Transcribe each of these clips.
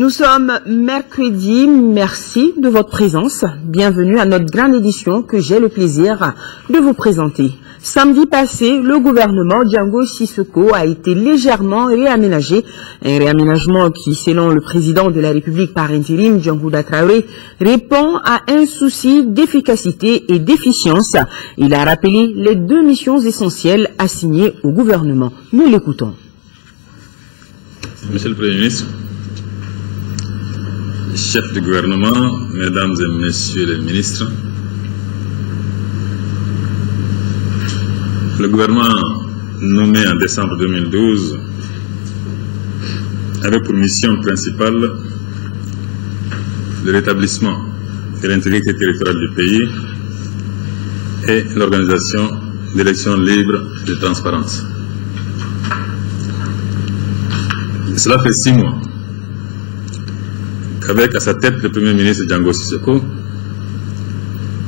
Nous sommes mercredi, merci de votre présence. Bienvenue à notre grande édition que j'ai le plaisir de vous présenter. Samedi passé, le gouvernement Django Sissoko a été légèrement réaménagé. Un réaménagement qui, selon le président de la République par intérim, Django Traoré, répond à un souci d'efficacité et d'efficience. Il a rappelé les deux missions essentielles assignées au gouvernement. Nous l'écoutons. Monsieur le Premier ministre, chef du gouvernement, mesdames et messieurs les ministres, le gouvernement nommé en décembre 2012 avait pour mission principale le rétablissement de l'intégrité territoriale du pays et l'organisation d'élections libres et transparentes. Cela fait 6 mois qu'avec à sa tête le Premier ministre Django Sissoko,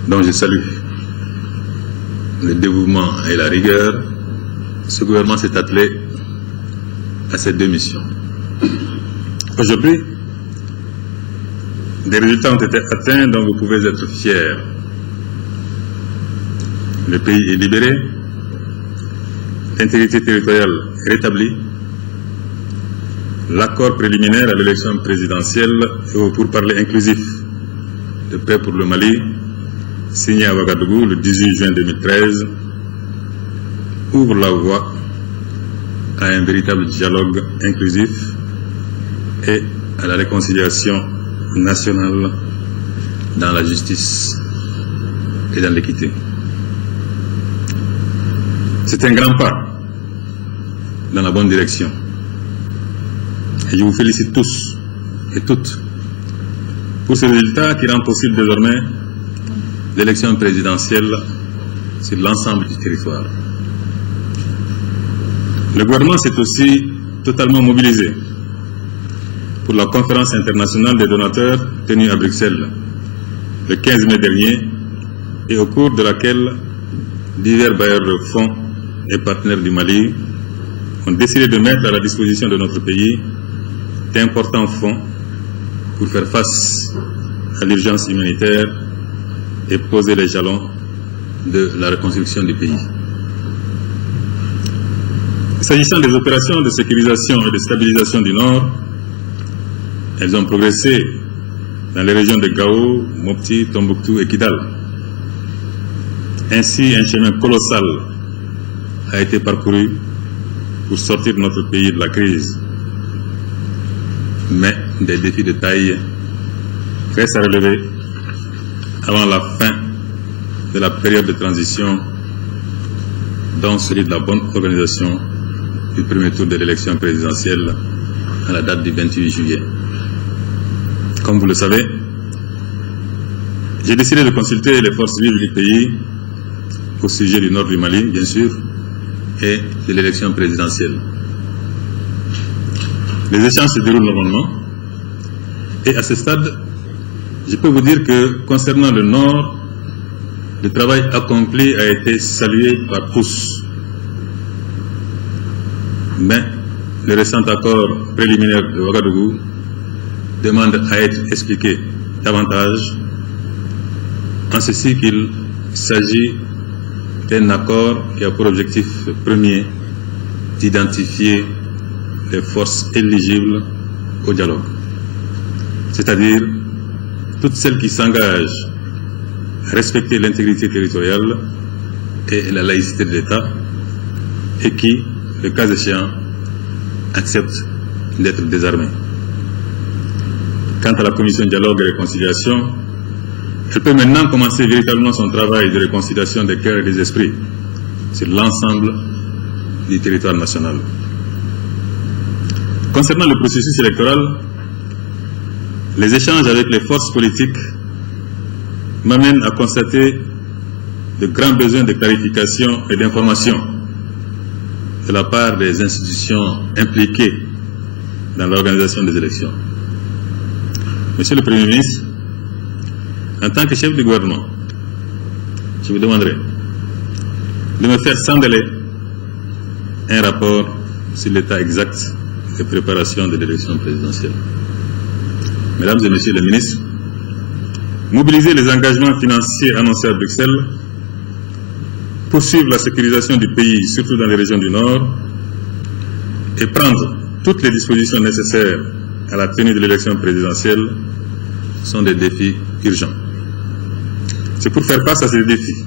dont je salue le dévouement et la rigueur, ce gouvernement s'est attelé à ces deux missions. Aujourd'hui, des résultats ont été atteints dont vous pouvez être fiers. Le pays est libéré, l'intégrité territoriale est rétablie, l'accord préliminaire à l'élection présidentielle et au pourparlers inclusif de paix pour le Mali, signé à Ouagadougou le 18 juin 2013, ouvre la voie à un véritable dialogue inclusif et à la réconciliation nationale dans la justice et dans l'équité. C'est un grand pas dans la bonne direction. Et je vous félicite tous et toutes pour ce résultat qui rend possible désormais l'élection présidentielle sur l'ensemble du territoire. Le gouvernement s'est aussi totalement mobilisé pour la conférence internationale des donateurs tenue à Bruxelles le 15 mai dernier et au cours de laquelle divers bailleurs de fonds et partenaires du Mali ont décidé de mettre à la disposition de notre pays d'importants fonds pour faire face à l'urgence humanitaire et poser les jalons de la reconstruction du pays. S'agissant des opérations de sécurisation et de stabilisation du Nord, elles ont progressé dans les régions de Gao, Mopti, Tombouctou et Kidal. Ainsi, un chemin colossal a été parcouru pour sortir notre pays de la crise. Mais des défis de taille restent à relever avant la fin de la période de transition, dont celui de la bonne organisation du premier tour de l'élection présidentielle à la date du 28 juillet. Comme vous le savez, j'ai décidé de consulter les forces vives du pays au sujet du nord du Mali, bien sûr, et de l'élection présidentielle. Les échanges se déroulent normalement et à ce stade, je peux vous dire que concernant le Nord, le travail accompli a été salué par tous. Mais le récent accord préliminaire de Ouagadougou demande à être expliqué davantage, en ceci qu'il s'agit d'un accord qui a pour objectif premier d'identifier les forces éligibles au dialogue, c'est-à-dire toutes celles qui s'engagent à respecter l'intégrité territoriale et la laïcité de l'État et qui, le cas échéant, acceptent d'être désarmées. Quant à la commission dialogue et réconciliation, elle peut maintenant commencer véritablement son travail de réconciliation des cœurs et des esprits sur l'ensemble du territoire national. Concernant le processus électoral, les échanges avec les forces politiques m'amènent à constater de grands besoins de clarification et d'information de la part des institutions impliquées dans l'organisation des élections. Monsieur le Premier ministre, en tant que chef du gouvernement, je vous demanderai de me faire sans délai un rapport sur l'état exact des préparations de l'élection présidentielle. Mesdames et Messieurs les ministres, mobiliser les engagements financiers annoncés à Bruxelles, poursuivre la sécurisation du pays, surtout dans les régions du Nord, et prendre toutes les dispositions nécessaires à la tenue de l'élection présidentielle sont des défis urgents. C'est pour faire face à ces défis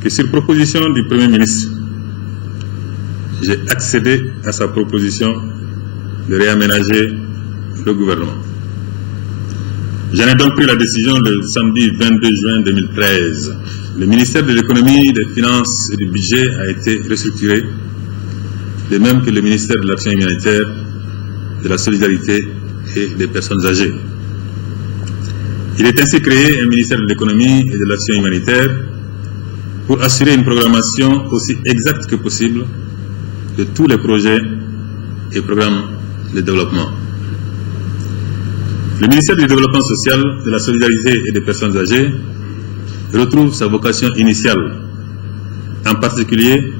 que, sur proposition du Premier ministre, j'ai accédé à sa proposition de réaménager le gouvernement. J'en ai donc pris la décision le samedi 22 juin 2013. Le ministère de l'économie, des finances et du budget a été restructuré, de même que le ministère de l'action humanitaire, de la solidarité et des personnes âgées. Il est ainsi créé un ministère de l'économie et de l'action humanitaire pour assurer une programmation aussi exacte que possible de tous les projets et programmes de développement. Le ministère du Développement social, de la solidarité et des personnes âgées retrouve sa vocation initiale, en particulier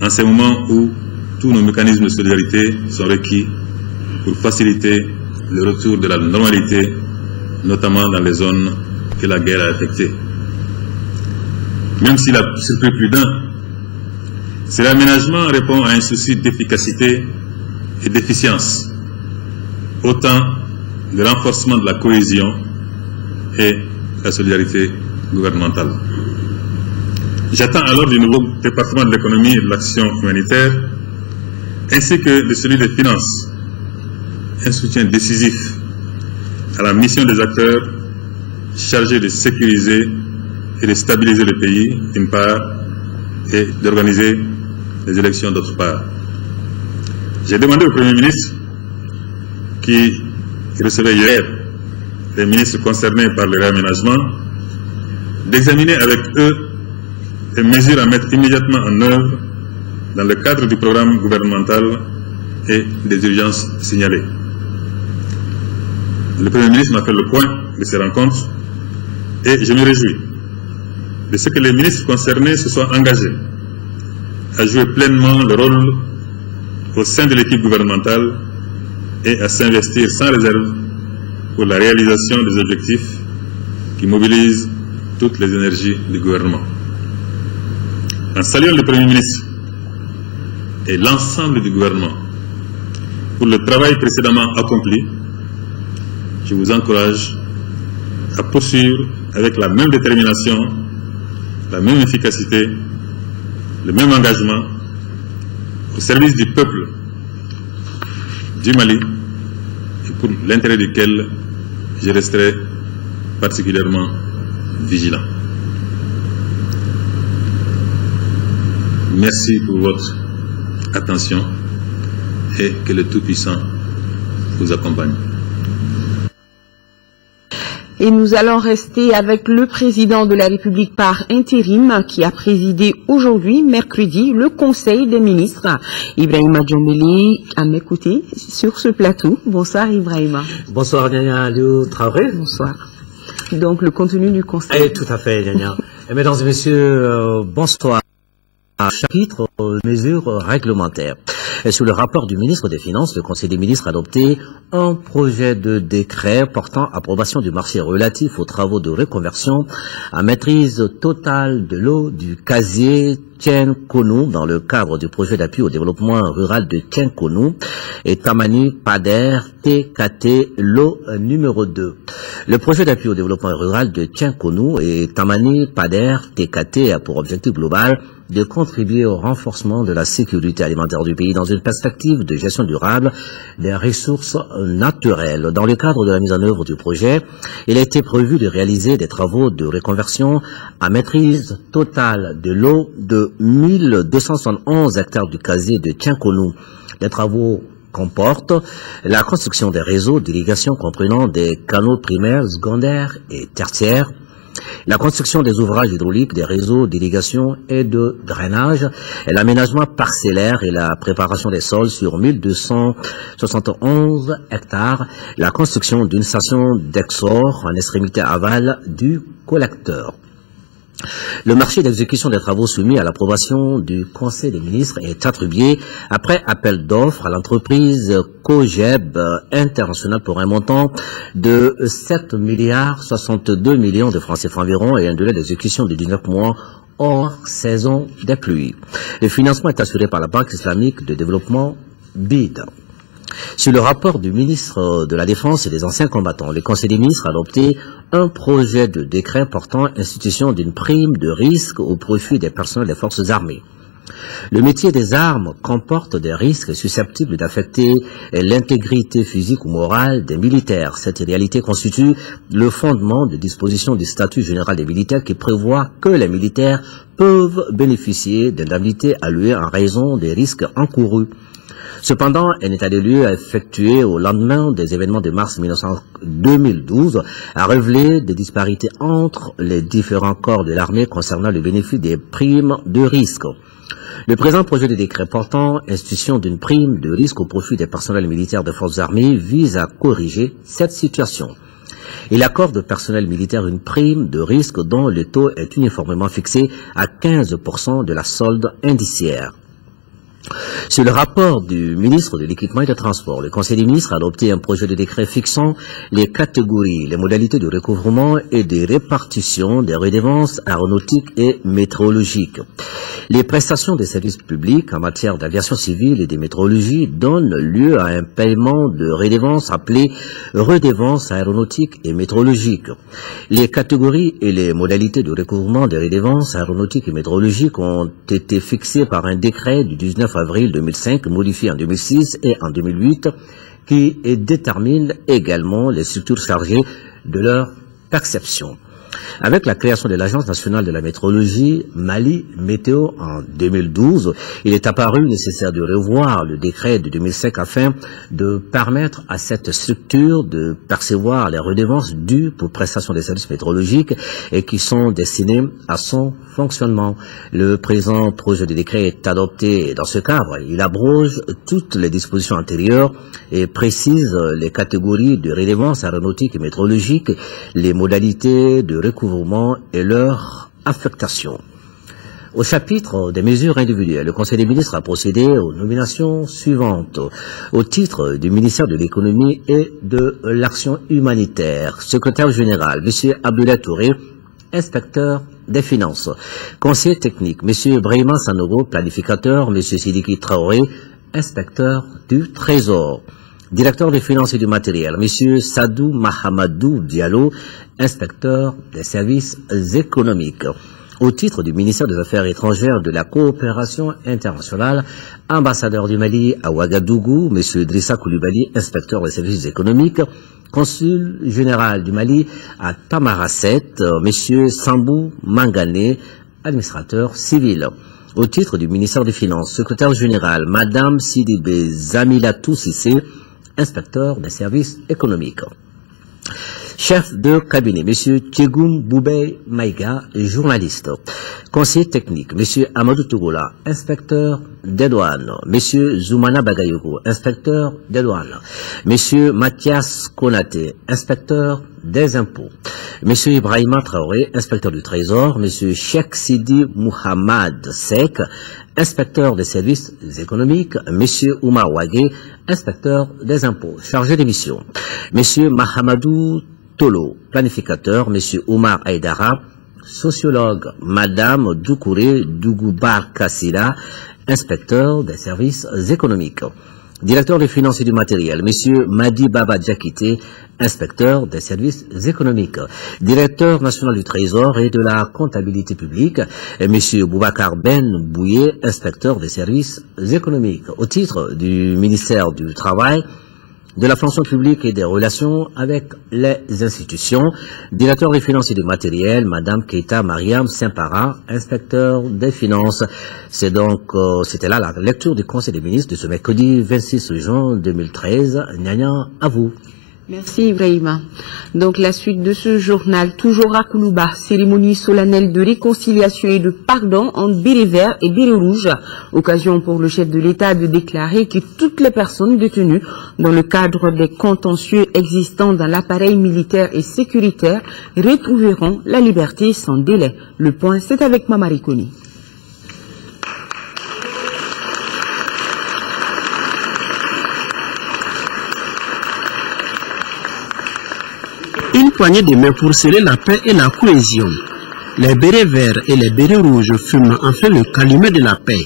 en ces moments où tous nos mécanismes de solidarité sont requis pour faciliter le retour de la normalité, notamment dans les zones que la guerre a affectées. Même s'il a surpris plus d'un, cet aménagement répond à un souci d'efficacité et d'efficience, autant le renforcement de la cohésion et la solidarité gouvernementale. J'attends alors du nouveau département de l'économie et de l'action humanitaire, ainsi que de celui des finances, un soutien décisif à la mission des acteurs chargés de sécuriser et de stabiliser le pays, d'une part, et d'organiser les élections, d'autre part. J'ai demandé au Premier ministre, qui recevait hier les ministres concernés par le réaménagement, d'examiner avec eux les mesures à mettre immédiatement en œuvre dans le cadre du programme gouvernemental et des urgences signalées. Le Premier ministre m'a fait le point de ces rencontres et je me réjouis de ce que les ministres concernés se soient engagés à jouer pleinement le rôle au sein de l'équipe gouvernementale et à s'investir sans réserve pour la réalisation des objectifs qui mobilisent toutes les énergies du gouvernement. En saluant le Premier ministre et l'ensemble du gouvernement pour le travail précédemment accompli, je vous encourage à poursuivre avec la même détermination, la même efficacité, le même engagement au service du peuple du Mali et pour l'intérêt duquel je resterai particulièrement vigilant. Merci pour votre attention et que le Tout-Puissant vous accompagne. Et nous allons rester avec le président de la République par intérim qui a présidé aujourd'hui, mercredi, le Conseil des ministres. Ibrahima Djombeli à mes côtés sur ce plateau. Bonsoir Ibrahima. Bonsoir Nyanya Aliou Traoré. Bonsoir. Donc le contenu du Conseil. Tout à fait Nyanya. Mesdames et messieurs, bonsoir. Chapitre mesures réglementaires. Et sous le rapport du ministre des Finances, le Conseil des ministres a adopté un projet de décret portant approbation du marché relatif aux travaux de reconversion à maîtrise totale de l'eau du casier Tchenkonou dans le cadre du projet d'appui au développement rural de Tchenkonou et Tamani Pader TKT l'eau numéro 2. Le projet d'appui au développement rural de Tchenkonou et Tamani Pader TKT a pour objectif global de contribuer au renforcement de la sécurité alimentaire du pays dans une perspective de gestion durable des ressources naturelles. Dans le cadre de la mise en œuvre du projet, il a été prévu de réaliser des travaux de reconversion à maîtrise totale de l'eau de 1271 hectares du casier de Tchenkonou. Les travaux comportent la construction des réseaux d'irrigation comprenant des canaux primaires, secondaires et tertiaires, la construction des ouvrages hydrauliques, des réseaux d'irrigation et de drainage, l'aménagement parcellaire et la préparation des sols sur 1271 hectares, la construction d'une station d'exor en extrémité aval du collecteur. Le marché d'exécution des travaux soumis à l'approbation du Conseil des ministres est attribué après appel d'offres à l'entreprise Cogeb International pour un montant de 7 milliards 62 millions de francs CFA environ et un délai d'exécution de 19 mois hors saison des pluies. Le financement est assuré par la Banque islamique de développement BID. Sur le rapport du ministre de la Défense et des anciens combattants, le Conseil des ministres a adopté un projet de décret portant institution d'une prime de risque au profit des personnels des forces armées. Le métier des armes comporte des risques susceptibles d'affecter l'intégrité physique ou morale des militaires. Cette réalité constitue le fondement des dispositions du statut général des militaires qui prévoit que les militaires peuvent bénéficier d'indemnités allouées en raison des risques encourus. Cependant, un état des lieux effectué au lendemain des événements de mars 2012 a révélé des disparités entre les différents corps de l'armée concernant le bénéfice des primes de risque. Le présent projet de décret portant institution d'une prime de risque au profit des personnels militaires des forces armées vise à corriger cette situation. Il accorde au personnel militaire une prime de risque dont le taux est uniformément fixé à 15% de la solde indiciaire. Sur le rapport du ministre de l'Équipement et des Transports, le Conseil des ministres a adopté un projet de décret fixant les catégories, les modalités de recouvrement et de répartition des redevances aéronautiques et météorologiques. Les prestations des services publics en matière d'aviation civile et de météorologie donnent lieu à un paiement de redevances appelées redevances aéronautiques et météorologiques. Les catégories et les modalités de recouvrement des redevances aéronautiques et météorologiques ont été fixées par un décret du 19 avril 2005, modifié en 2006 et en 2008, qui détermine également les structures chargées de leur perception. Avec la création de l'Agence nationale de la météorologie, Mali Météo, en 2012, il est apparu nécessaire de revoir le décret de 2005 afin de permettre à cette structure de percevoir les redevances dues pour prestation des services météorologiques et qui sont destinées à son fonctionnement. Le présent projet de décret est adopté dans ce cadre. Il abroge toutes les dispositions antérieures et précise les catégories de redevances aéronautiques et météorologiques, les modalités de recouvrement et leur affectation. Au chapitre des mesures individuelles, le Conseil des ministres a procédé aux nominations suivantes. Au titre du ministère de l'Économie et de l'Action humanitaire, secrétaire général, M. Abdoulaye Touré, inspecteur des finances. Conseiller technique, M. Brahima Sanogo, planificateur, M. Sidiki Traoré, inspecteur du Trésor. Directeur des finances et du matériel, M. Sadou Mahamadou Diallo, inspecteur des services économiques. Au titre du ministère des Affaires étrangères de la coopération internationale, ambassadeur du Mali à Ouagadougou, M. Idrissa Koulibaly, inspecteur des services économiques. Consul général du Mali à Tamaracet, M. Sambou Mangane, administrateur civil. Au titre du ministère des Finances, secrétaire général, Mme Sidibé Zamilatou Sissé, inspecteur des services économiques. Chef de cabinet, M. Tchegoum Boubey Maïga, journaliste. Conseiller technique, M. Amadou Tougoula, inspecteur des douanes. M. Zoumana Bagayoko, inspecteur des douanes. M. Mathias Konaté, inspecteur des impôts. M. Ibrahima Traoré, inspecteur du Trésor. M. Cheikh Sidi Mouhamad Sek, inspecteur des services économiques. M. Oumar Ouagé, inspecteur des impôts, chargé des missions. M. Mahamadou Tolo, planificateur, M. Oumar Aïdara, sociologue, Mme Doukouré Dougoubar Kassila, inspecteur des services économiques. Directeur des finances et du matériel, M. Madi Baba Djakité, inspecteur des services économiques. Directeur national du Trésor et de la comptabilité publique, M. Boubacar Ben Bouye, inspecteur des services économiques. Au titre du ministère du Travail, de la fonction publique et des relations avec les institutions, directeur des finances et du matériel, Madame Keita Mariam Saint-Para, inspecteur des finances. C'était là la lecture du Conseil des ministres de ce mercredi 26 juin 2013. Nyanya, à vous. Merci Ibrahima. Donc la suite de ce journal, toujours à Koulouba, cérémonie solennelle de réconciliation et de pardon entre Béret Vert et Béret Rouge. Occasion pour le chef de l'État de déclarer que toutes les personnes détenues dans le cadre des contentieux existants dans l'appareil militaire et sécuritaire retrouveront la liberté sans délai. Le point, c'est avec Mamari Koni. Une poignée de main pour sceller la paix et la cohésion. Les bérets verts et les bérets rouges fument enfin le calumet de la paix.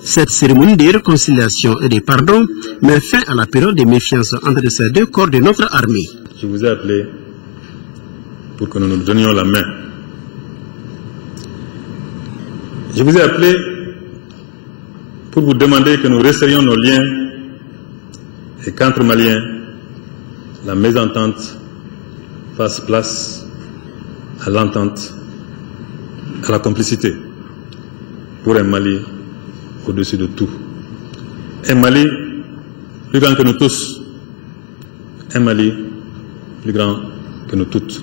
Cette cérémonie de réconciliation et de pardon met fin à la période de méfiance entre ces deux corps de notre armée. Je vous ai appelé pour que nous nous donnions la main. Je vous ai appelé pour vous demander que nous resserrions nos liens et qu'entre Maliens, la mésentente fasse place à l'entente, à la complicité, pour un Mali au-dessus de tout. Un Mali plus grand que nous tous, un Mali plus grand que nous toutes.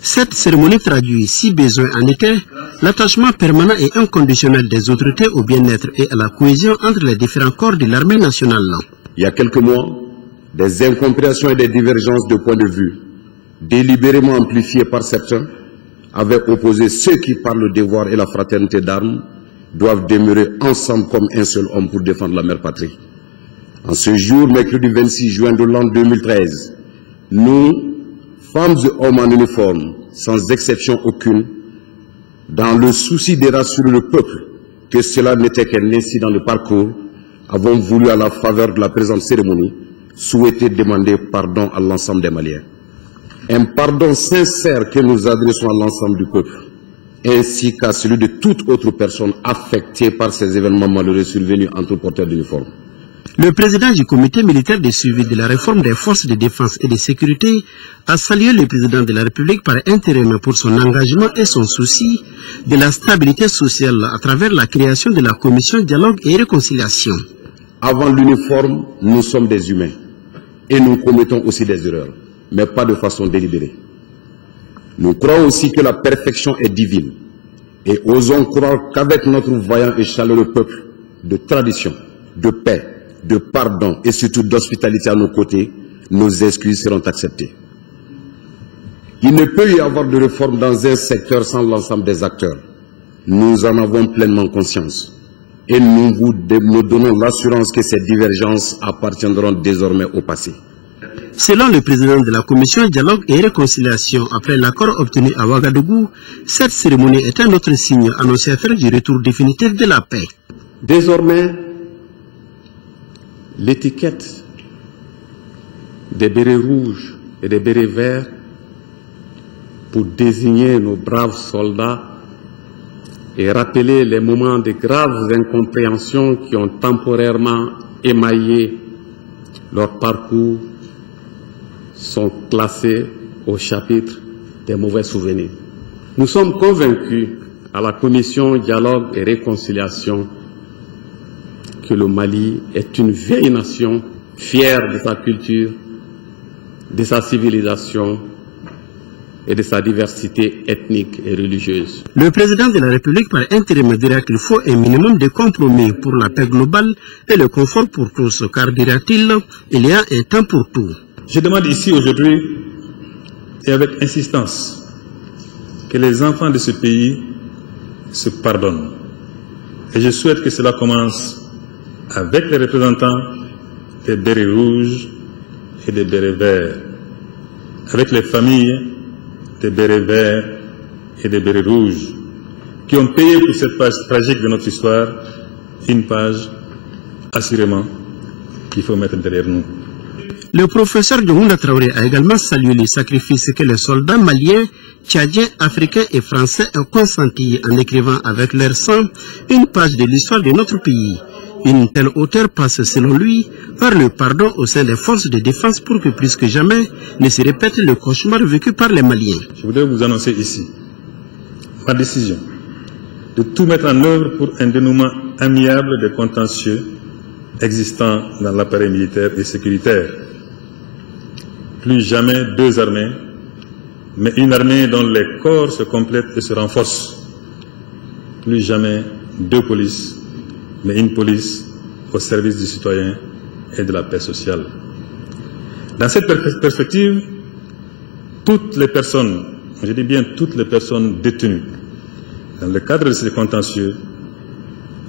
Cette cérémonie traduit, si besoin en était, l'attachement permanent et inconditionnel des autorités au bien-être et à la cohésion entre les différents corps de l'armée nationale. Il y a quelques mois, des incompréhensions et des divergences de point de vue délibérément amplifiés par certains, avaient opposé ceux qui, par le devoir et la fraternité d'armes, doivent demeurer ensemble comme un seul homme pour défendre la mère patrie. En ce jour, mercredi 26 juin de l'an 2013, nous, femmes et hommes en uniforme, sans exception aucune, dans le souci de rassurer le peuple que cela n'était qu'un incident de parcours, avons voulu, à la faveur de la présente cérémonie, souhaiter demander pardon à l'ensemble des Maliens. Un pardon sincère que nous adressons à l'ensemble du peuple, ainsi qu'à celui de toute autre personne affectée par ces événements malheureux survenus entre porteurs d'uniforme. Le président du comité militaire de suivi de la réforme des forces de défense et de sécurité a salué le président de la République par intérim pour son engagement et son souci de la stabilité sociale à travers la création de la commission dialogue et réconciliation. Avant l'uniforme, nous sommes des humains et nous commettons aussi des erreurs, mais pas de façon délibérée. Nous croyons aussi que la perfection est divine et osons croire qu'avec notre vaillant et chaleureux peuple de tradition, de paix, de pardon et surtout d'hospitalité à nos côtés, nos excuses seront acceptées. Il ne peut y avoir de réforme dans un secteur sans l'ensemble des acteurs. Nous en avons pleinement conscience et nous donnons l'assurance que ces divergences appartiendront désormais au passé. Selon le président de la commission dialogue et réconciliation, après l'accord obtenu à Ouagadougou, cette cérémonie est un autre signe annonciateur du retour définitif de la paix. Désormais, l'étiquette des bérets rouges et des bérets verts pour désigner nos braves soldats et rappeler les moments de graves incompréhensions qui ont temporairement émaillé leur parcours sont classés au chapitre des mauvais souvenirs. Nous sommes convaincus à la commission dialogue et réconciliation que le Mali est une vieille nation fière de sa culture, de sa civilisation et de sa diversité ethnique et religieuse. Le président de la République par intérim dira qu'il faut un minimum de compromis pour la paix globale et le confort pour tous, car dira-t-il, il y a un temps pour tout. Je demande ici aujourd'hui, et avec insistance, que les enfants de ce pays se pardonnent. Et je souhaite que cela commence avec les représentants des bérets rouges et des bérets verts, avec les familles des bérets verts et des bérets rouges, qui ont payé pour cette page tragique de notre histoire, une page, assurément, qu'il faut mettre derrière nous. Le professeur Djomouna Traoré a également salué les sacrifices que les soldats maliens, tchadiens, africains et français ont consentis en écrivant avec leur sang une page de l'histoire de notre pays. Une telle hauteur passe, selon lui, par le pardon au sein des forces de défense pour que plus que jamais ne se répète le cauchemar vécu par les Maliens. Je voudrais vous annoncer ici ma décision de tout mettre en œuvre pour un dénouement amiable des contentieux existants dans l'appareil militaire et sécuritaire. Plus jamais deux armées, mais une armée dont les corps se complètent et se renforcent. Plus jamais deux polices, mais une police au service du citoyen et de la paix sociale. Dans cette perspective, toutes les personnes, je dis bien toutes les personnes détenues, dans le cadre de ces contentieux,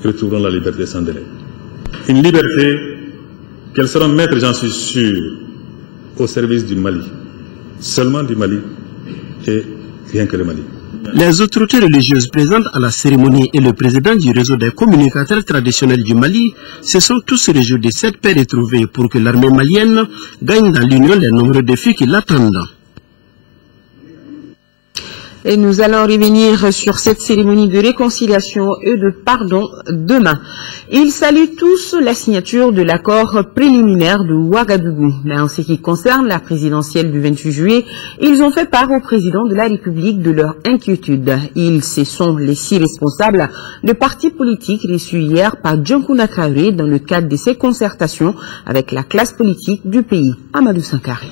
retrouveront la liberté sans délai. Une liberté qu'elles seront mettre, j'en suis sûr, au service du Mali, seulement du Mali et rien que le Mali. Les autorités religieuses présentes à la cérémonie et le président du réseau des communicateurs traditionnels du Mali se sont tous réjouis de cette paix retrouvée pour que l'armée malienne gagne dans l'Union les nombreux défis qui l'attendent. Et nous allons revenir sur cette cérémonie de réconciliation et de pardon demain. Ils saluent tous la signature de l'accord préliminaire de Ouagadougou. Mais en ce qui concerne la présidentielle du 28 juillet, ils ont fait part au président de la République de leur inquiétude. Ce sont les 6 responsables de partis politiques reçus hier par Djankouna Traoré dans le cadre de ses concertations avec la classe politique du pays. Amadou Sankaré.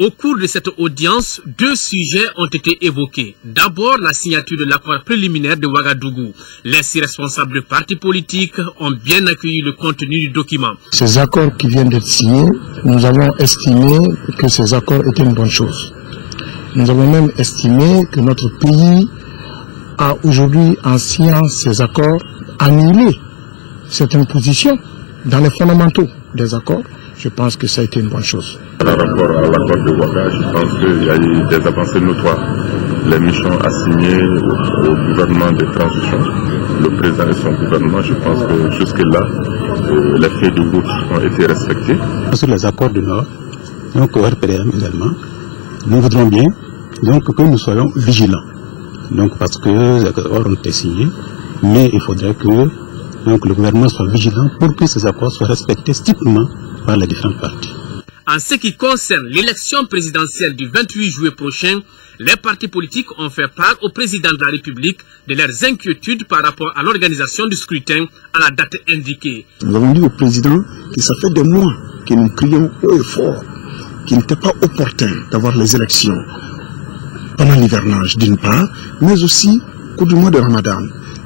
Au cours de cette audience, 2 sujets ont été évoqués. D'abord, la signature de l'accord préliminaire de Ouagadougou. Les 6 responsables de partis politiques ont bien accueilli le contenu du document. Ces accords qui viennent d'être signés, nous avons estimé que ces accords étaient une bonne chose. Nous avons même estimé que notre pays a aujourd'hui, en signant ces accords, annulé certaines positions dans les fondamentaux des accords. Je pense que ça a été une bonne chose. Par rapport à l'accord de Ouaga, je pense qu'il y a eu des avancées notoires. Les missions assignées au gouvernement de transition, le président et son gouvernement, je pense que jusque-là, les feuilles de route ont été respectées. Sur les accords du Nord, donc au RPDM également, nous voudrions bien donc, que nous soyons vigilants. Donc, parce que les accords ont été signés, mais il faudrait que donc, le gouvernement soit vigilant pour que ces accords soient respectés strictement par les différentes parties. En ce qui concerne l'élection présidentielle du 28 juillet prochain, les partis politiques ont fait part au président de la République de leurs inquiétudes par rapport à l'organisation du scrutin à la date indiquée. Nous avons dit au président que ça fait des mois que nous crions haut et fort qu'il n'était pas opportun d'avoir les élections pendant l'hivernage d'une part, mais aussi au cours du mois de Ramadan.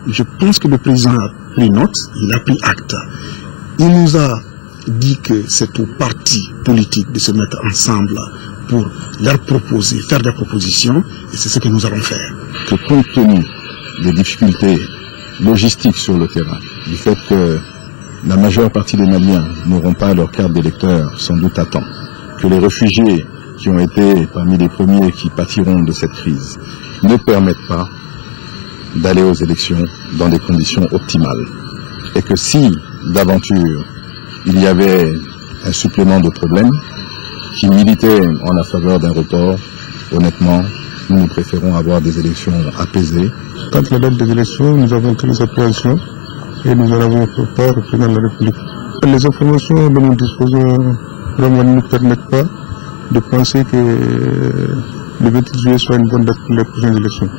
Je pense que le président a pris note, il a pris acte. Il nous a dit que c'est aux partis politiques de se mettre ensemble pour leur proposer, faire des propositions, et c'est ce que nous allons faire. Que compte tenu des difficultés logistiques sur le terrain, du fait que la majeure partie des Maliens n'auront pas leur carte d'électeur sans doute à temps, que les réfugiés qui ont été parmi les premiers qui pâtiront de cette crise ne permettent pas d'aller aux élections dans des conditions optimales, et que si d'aventure il y avait un supplément de problèmes qui militait en la faveur d'un report, honnêtement, nous préférons avoir des élections apaisées. Quant à la date des élections, nous avons pris les appréhensions et nous en avons fait part au président de la République. Les informations dont nous disposons vraiment ne nous permettent pas de penser que le 28 juillet soit une bonne date pour les prochaines élections.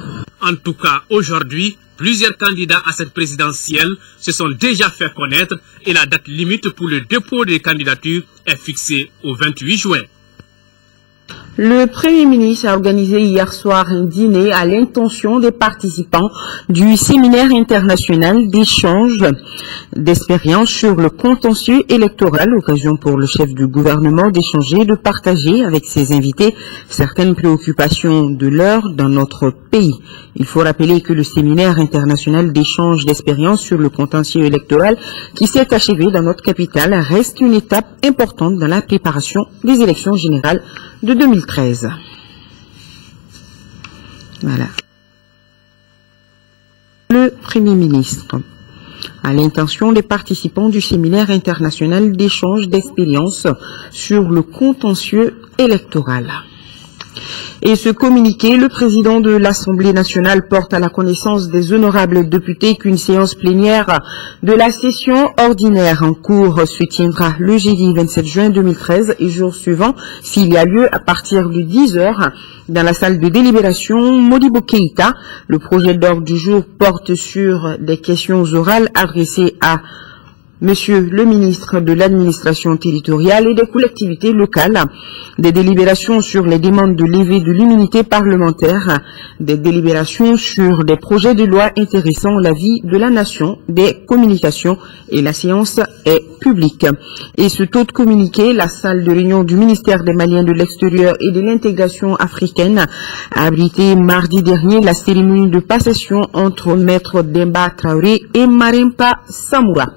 En tout cas, aujourd'hui, plusieurs candidats à cette présidentielle se sont déjà fait connaître et la date limite pour le dépôt des candidatures est fixée au 28 juin. Le Premier ministre a organisé hier soir un dîner à l'intention des participants du séminaire international d'échange d'expériences sur le contentieux électoral, occasion pour le chef du gouvernement d'échanger, de partager avec ses invités certaines préoccupations de l'heure dans notre pays. Il faut rappeler que le séminaire international d'échange d'expériences sur le contentieux électoral qui s'est achevé dans notre capitale reste une étape importante dans la préparation des élections générales de 2013. Voilà. Le Premier ministre, à l'intention des participants du séminaire international d'échange d'expériences sur le contentieux électoral. Et ce communiqué, le président de l'Assemblée nationale porte à la connaissance des honorables députés qu'une séance plénière de la session ordinaire en cours se tiendra le jeudi 27 juin 2013 et jour suivant, s'il y a lieu, à partir de 10 heures, dans la salle de délibération Modibo Keïta. Le projet d'ordre du jour porte sur des questions orales adressées à Monsieur le ministre de l'administration territoriale et des collectivités locales, des délibérations sur les demandes de levée de l'immunité parlementaire, des délibérations sur des projets de loi intéressant la vie de la nation, des communications et la séance est publique. Et ce taux de communiqué, la salle de réunion du ministère des Maliens de l'extérieur et de l'intégration africaine a abrité mardi dernier la cérémonie de passation entre Maître Demba Traoré et Marempa Samoura.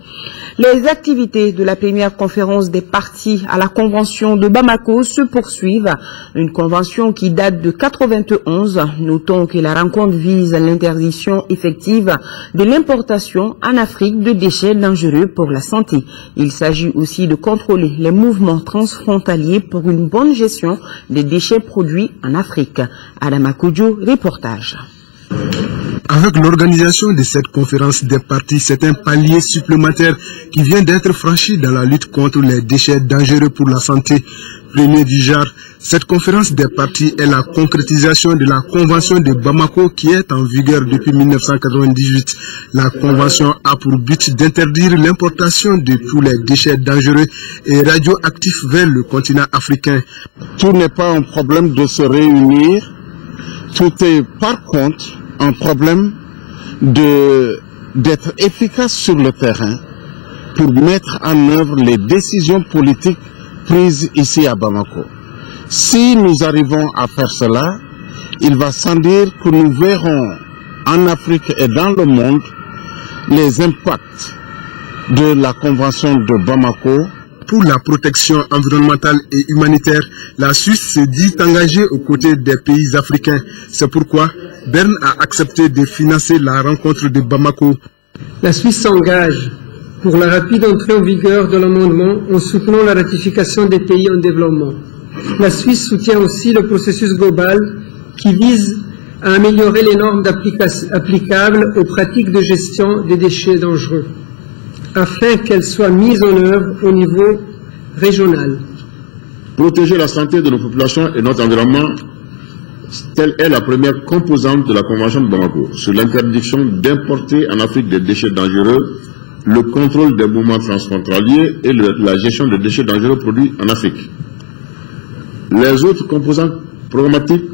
Les activités de la première conférence des parties à la convention de Bamako se poursuivent. Une convention qui date de 91. Notons que la rencontre vise l'interdiction effective de l'importation en Afrique de déchets dangereux pour la santé. Il s'agit aussi de contrôler les mouvements transfrontaliers pour une bonne gestion des déchets produits en Afrique. Adama Kodjo, reportage. Avec l'organisation de cette conférence des parties, c'est un palier supplémentaire qui vient d'être franchi dans la lutte contre les déchets dangereux pour la santé. Premier du genre, cette conférence des parties est la concrétisation de la convention de Bamako qui est en vigueur depuis 1998. La convention a pour but d'interdire l'importation de tous les déchets dangereux et radioactifs vers le continent africain. Tout n'est pas un problème de se réunir, tout est par contre un problème d'être efficace sur le terrain pour mettre en œuvre les décisions politiques prises ici à Bamako. Si nous arrivons à faire cela, il va sans dire que nous verrons en Afrique et dans le monde les impacts de la convention de Bamako. Pour la protection environnementale et humanitaire, la Suisse se dit engagée aux côtés des pays africains. C'est pourquoi Berne a accepté de financer la rencontre de Bamako. La Suisse s'engage pour la rapide entrée en vigueur de l'amendement en soutenant la ratification des pays en développement. La Suisse soutient aussi le processus global qui vise à améliorer les normes applicables aux pratiques de gestion des déchets dangereux, afin qu'elles soient mises en œuvre au niveau régional. Protéger la santé de nos populations et notre environnement, telle est la première composante de la Convention de Bamako sur l'interdiction d'importer en Afrique des déchets dangereux, le contrôle des mouvements transfrontaliers et la gestion des déchets dangereux produits en Afrique. Les autres composantes programmatiques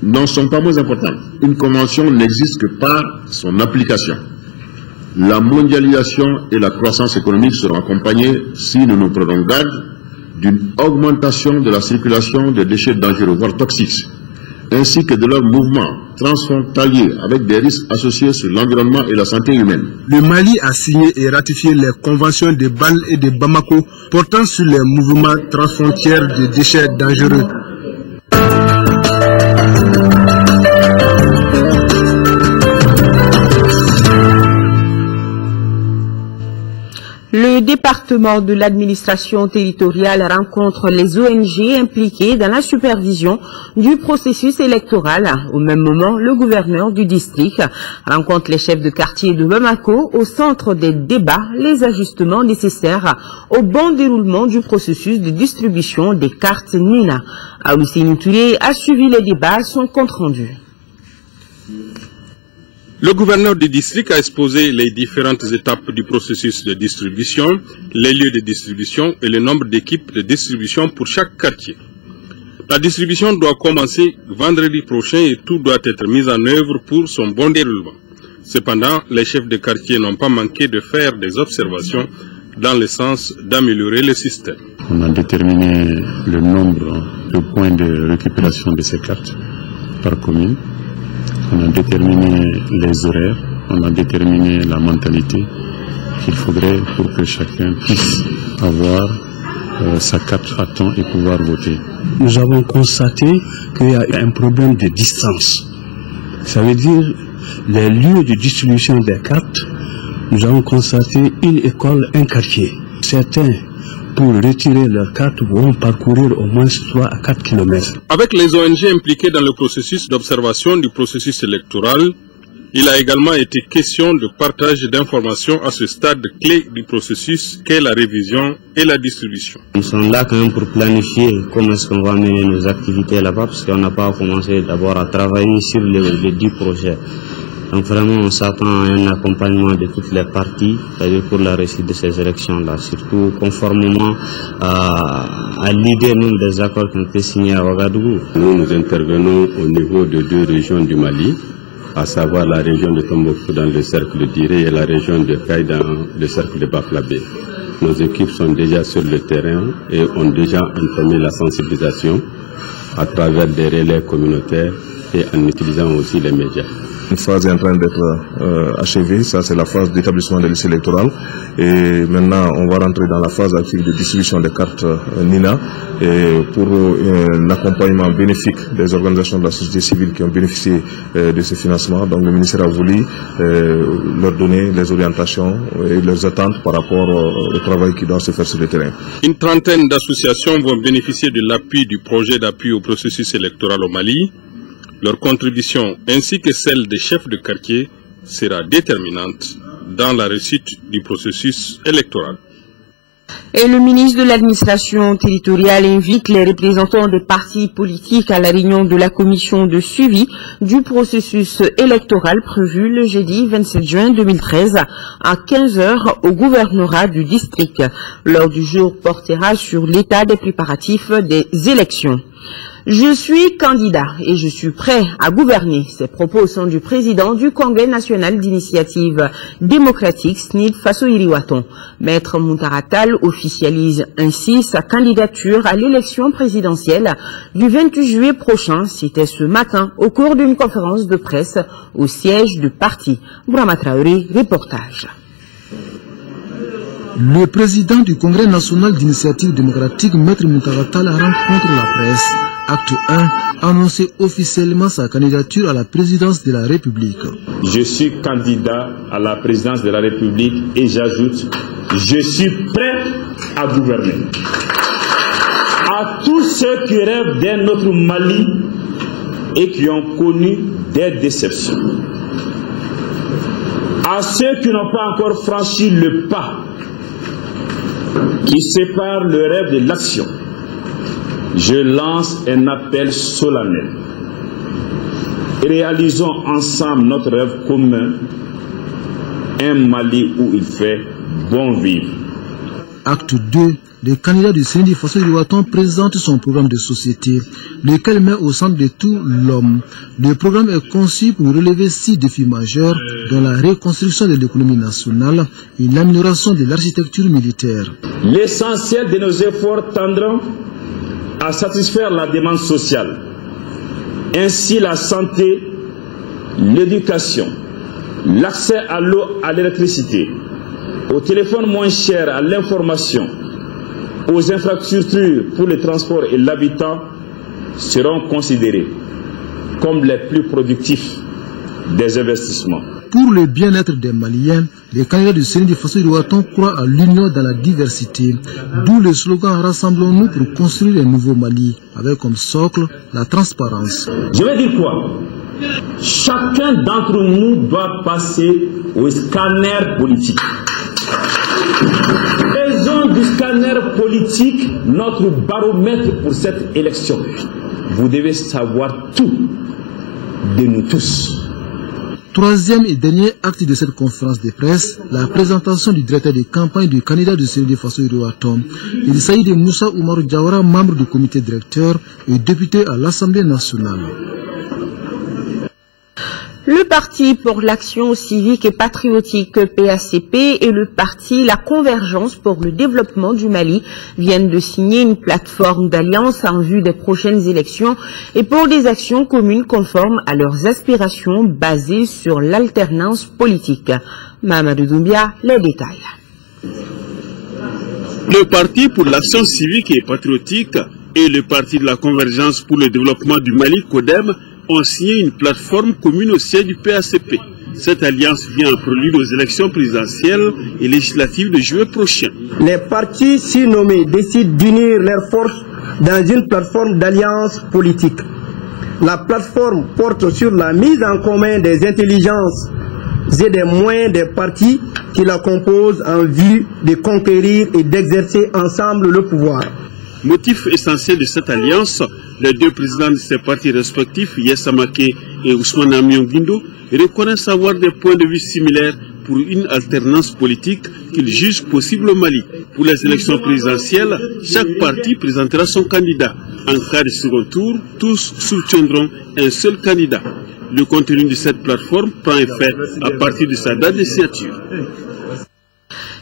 n'en sont pas moins importantes. Une convention n'existe que par son application. La mondialisation et la croissance économique seront accompagnées, si nous nous prenons garde, d'une augmentation de la circulation des déchets dangereux, voire toxiques, ainsi que de leurs mouvements transfrontaliers avec des risques associés sur l'environnement et la santé humaine. Le Mali a signé et ratifié les conventions de Bâle et de Bamako portant sur les mouvements transfrontières de déchets dangereux. Le département de l'administration territoriale rencontre les ONG impliquées dans la supervision du processus électoral. Au même moment, le gouverneur du district rencontre les chefs de quartier de Bamako au centre des débats, les ajustements nécessaires au bon déroulement du processus de distribution des cartes NINA. Aoussine Touré a suivi les débats, son compte rendu. Le gouverneur du district a exposé les différentes étapes du processus de distribution, les lieux de distribution et le nombre d'équipes de distribution pour chaque quartier. La distribution doit commencer vendredi prochain et tout doit être mis en œuvre pour son bon déroulement. Cependant, les chefs de quartier n'ont pas manqué de faire des observations dans le sens d'améliorer le système. On a déterminé le nombre de points de récupération de ces cartes par commune. On a déterminé les horaires, on a déterminé la mentalité qu'il faudrait pour que chacun puisse avoir sa carte à temps et pouvoir voter. Nous avons constaté qu'il y a un problème de distance. Ça veut dire les lieux de distribution des cartes, nous avons constaté une école, un quartier. Certains, pour retirer leurs cartes, vont parcourir au moins 3 à 4 km. Avec les ONG impliquées dans le processus d'observation du processus électoral, il a également été question de partage d'informations à ce stade clé du processus qu'est la révision et la distribution. Nous sommes là quand même pour planifier comment est-ce qu'on va mener nos activités là-bas, parce qu'on n'a pas commencé d'abord à travailler sur les 10 projets. Donc vraiment, on s'attend à un accompagnement de toutes les parties pour la réussite de ces élections-là, surtout conformément à l'idée même des accords qui ont été signés à Ouagadougou. Nous intervenons au niveau de 2 régions du Mali, à savoir la région de Tombouctou dans le cercle d'Iré et la région de Kaï dans le cercle de Baflabé. Nos équipes sont déjà sur le terrain et ont déjà entamé la sensibilisation à travers des relais communautaires et en utilisant aussi les médias. Une phase est en train d'être achevée, ça c'est la phase d'établissement des listes électorales. Et maintenant on va rentrer dans la phase active de distribution des cartes NINA et pour l'accompagnement bénéfique des organisations de la société civile qui ont bénéficié de ce financement. Donc le ministère a voulu leur donner les orientations et leurs attentes par rapport au travail qui doit se faire sur le terrain. Une trentaine d'associations vont bénéficier de l'appui du projet d'appui au processus électoral au Mali. Leur contribution ainsi que celle des chefs de quartier sera déterminante dans la réussite du processus électoral. Et le ministre de l'administration territoriale invite les représentants des partis politiques à la réunion de la commission de suivi du processus électoral prévu le jeudi 27 juin 2013 à 15 h au gouvernorat du district. L'ordre du jour portera sur l'état des préparatifs des élections. Je suis candidat et je suis prêt à gouverner. Ces propos sont du président du Congrès national d'initiative démocratique SNID Faso Iriwaton. Maître Muntaratal officialise ainsi sa candidature à l'élection présidentielle du 28 juillet prochain. C'était ce matin au cours d'une conférence de presse au siège du parti. Bourama Traoré, reportage. Le président du Congrès national d'initiative démocratique, Maître Muntaratal, rencontre la presse. Acte 1, annoncer officiellement sa candidature à la présidence de la République. Je suis candidat à la présidence de la République et j'ajoute, je suis prêt à gouverner. À tous ceux qui rêvent d'un autre Mali et qui ont connu des déceptions. À ceux qui n'ont pas encore franchi le pas qui sépare le rêve de l'action. Je lance un appel solennel. Réalisons ensemble notre rêve commun, un Mali où il fait bon vivre. Acte 2. Le candidat du SNID Faso Iriwaton présente son programme de société, lequel met au centre de tout l'homme. Le programme est conçu pour relever 6 défis majeurs, dont la reconstruction de l'économie nationale et l'amélioration de l'architecture militaire. L'essentiel de nos efforts tendront à satisfaire la demande sociale. Ainsi la santé, l'éducation, l'accès à l'eau, à l'électricité, au téléphone moins cher, à l'information, aux infrastructures pour le transport et l'habitat seront considérés comme les plus productifs des investissements. Pour le bien-être des Maliens, les candidats du SNID Faso Iriwaton croient à l'union dans la diversité, d'où le slogan « Rassemblons-nous pour construire un nouveau Mali » avec comme socle la transparence. Je vais dire quoi? Chacun d'entre nous doit passer au scanner politique. Faisons du scanner politique notre baromètre pour cette élection. Vous devez savoir tout de nous tous. Troisième et dernier acte de cette conférence de presse, la présentation du directeur de campagne du candidat du SNID Faso Iriwaton. Il s'agit de Moussa Oumarou Diawara, membre du comité directeur et député à l'Assemblée nationale. Le Parti pour l'action civique et patriotique PACP et le parti La Convergence pour le développement du Mali viennent de signer une plateforme d'alliance en vue des prochaines élections et pour des actions communes conformes à leurs aspirations basées sur l'alternance politique. Mamadou Doumbia, les détails. Le Parti pour l'action civique et patriotique et le Parti de la Convergence pour le développement du Mali, CODEM, ont signé une plateforme commune au siège du PACP. Cette alliance vient en prélude aux élections présidentielles et législatives de juillet prochain. Les partis si nommés décident d'unir leurs forces dans une plateforme d'alliance politique. La plateforme porte sur la mise en commun des intelligences et des moyens des partis qui la composent en vue de conquérir et d'exercer ensemble le pouvoir. Motif essentiel de cette alliance, Les deux présidents de ces partis respectifs, Yessa Maké et Ousmane Amion Guindo, reconnaissent avoir des points de vue similaires pour une alternance politique qu'ils jugent possible au Mali. Pour les élections présidentielles, chaque parti présentera son candidat. En cas de second tour, tous soutiendront un seul candidat. Le contenu de cette plateforme prend effet à partir de sa date de signature.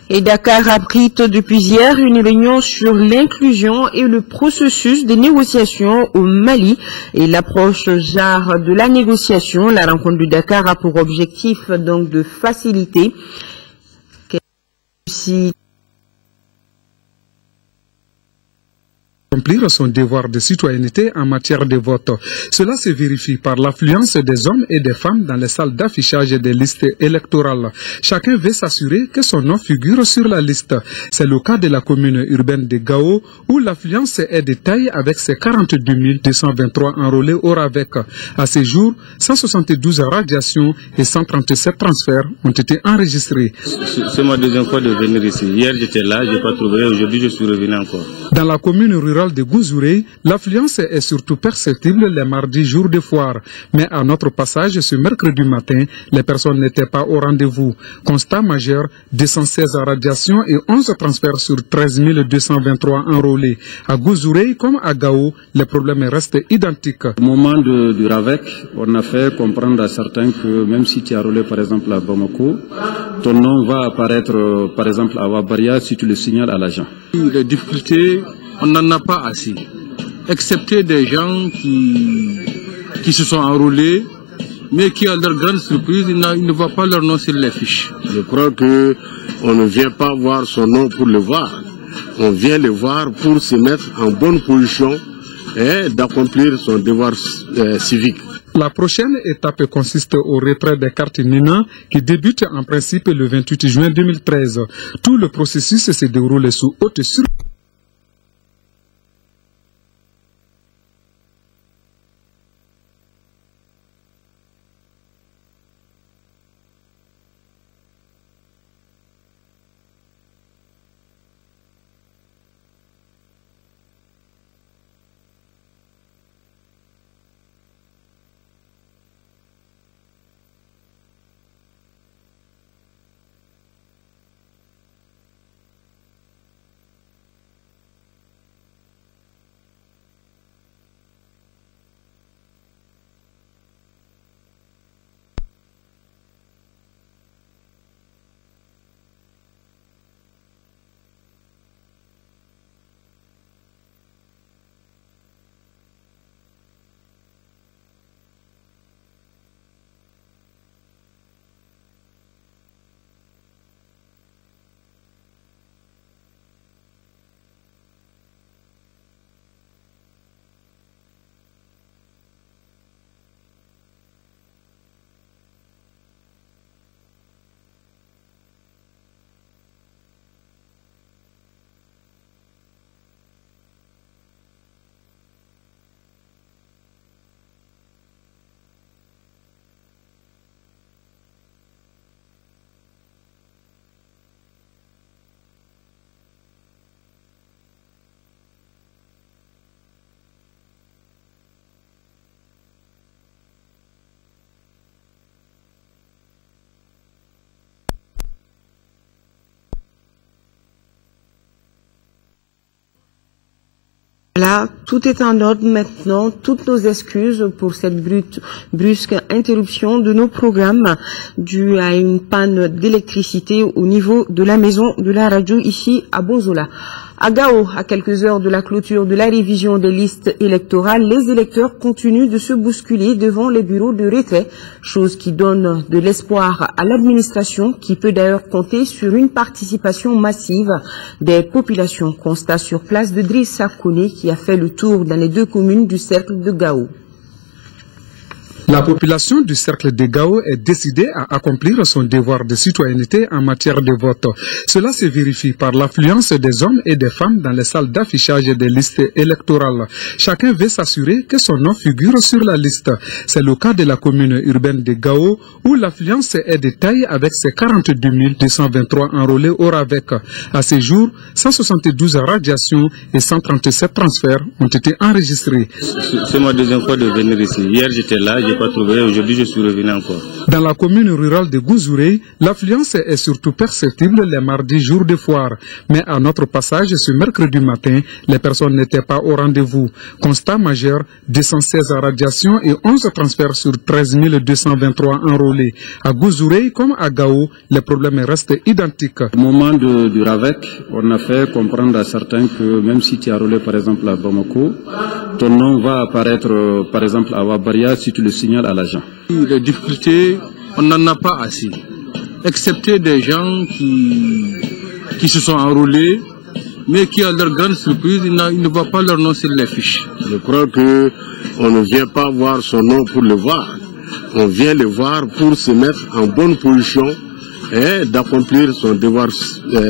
Et Dakar abrite depuis hier une réunion sur l'inclusion et le processus de négociation au Mali et l'approche JAR de la négociation. La rencontre de Dakar a pour objectif donc de faciliter accomplir son devoir de citoyenneté en matière de vote. Cela se vérifie par l'affluence des hommes et des femmes dans les salles d'affichage des listes électorales. Chacun veut s'assurer que son nom figure sur la liste. C'est le cas de la commune urbaine de Gao où l'affluence est de taille avec ses 42 223 enrôlés au RAVEC. À ce jour, 172 radiations et 137 transferts ont été enregistrés. C'est ma deuxième fois de venir ici. Hier j'étais là, je n'ai pas trouvé, aujourd'hui je suis revenu encore. Dans la commune rurale de Gouzouré, l'affluence est surtout perceptible les mardis jours de foire. Mais à notre passage ce mercredi matin, les personnes n'étaient pas au rendez-vous. Constat majeur, 216 radiations et 11 transferts sur 13 223 enrôlés. À Gouzouré comme à Gao, les problèmes restent identiques. Au moment du RAVEC, on a fait comprendre à certains que même si tu es enrôlé par exemple à Bamako, ton nom va apparaître par exemple à Wabaria si tu le signales à l'agent. Les difficultés, on n'en a pas assez, excepté des gens qui se sont enrôlés, mais qui, à leur grande surprise, ils ne voient pas leur nom sur les fiches. Je crois qu'on ne vient pas voir son nom pour le voir. On vient le voir pour se mettre en bonne position et d'accomplir son devoir civique. La prochaine étape consiste au retrait des cartes Nina qui débute en principe le 28 juin 2013. Tout le processus se déroule sous haute surveillance. Là, tout est en ordre maintenant. Toutes nos excuses pour cette brusque interruption de nos programmes due à une panne d'électricité au niveau de la maison de la radio ici à Bonzola. À Gao, à quelques heures de la clôture de la révision des listes électorales, les électeurs continuent de se bousculer devant les bureaux de retrait, chose qui donne de l'espoir à l'administration qui peut d'ailleurs compter sur une participation massive des populations. Constat sur place de Drissa Kone qui a fait le tour dans les deux communes du cercle de Gao. La population du cercle de Gao est décidée à accomplir son devoir de citoyenneté en matière de vote. Cela se vérifie par l'affluence des hommes et des femmes dans les salles d'affichage des listes électorales. Chacun veut s'assurer que son nom figure sur la liste. C'est le cas de la commune urbaine de Gao où l'affluence est de taille avec ses 42 223 enrôlés au RAVEC. À ce jour, 172 radiations et 137 transferts ont été enregistrés. C'est ma deuxième fois de venir ici. Hier j'étais là, je n'ai pas trouvé, aujourd'hui je suis revenu encore. Dans la commune rurale de Gounzouré, l'affluence est surtout perceptible les mardis jours de foire. Mais à notre passage ce mercredi matin, les personnes n'étaient pas au rendez-vous. Constat majeur, 216 radiations et 11 transferts sur 13 223 enrôlés. À Gounzouré comme à Gao, les problèmes restent identiques. Au moment du RAVEC, on a fait comprendre à certains que même si tu es enrôlé par exemple à Bamako, ton nom va apparaître par exemple à Wabaria si tu le signales à l'agent. Les difficultés, on n'en a pas assez. Excepté des gens qui se sont enrôlés, mais qui, à leur grande surprise, ils ne voient pas leur nom sur les fiches. Je crois qu'on ne vient pas voir son nom pour le voir. On vient le voir pour se mettre en bonne position et d'accomplir son devoir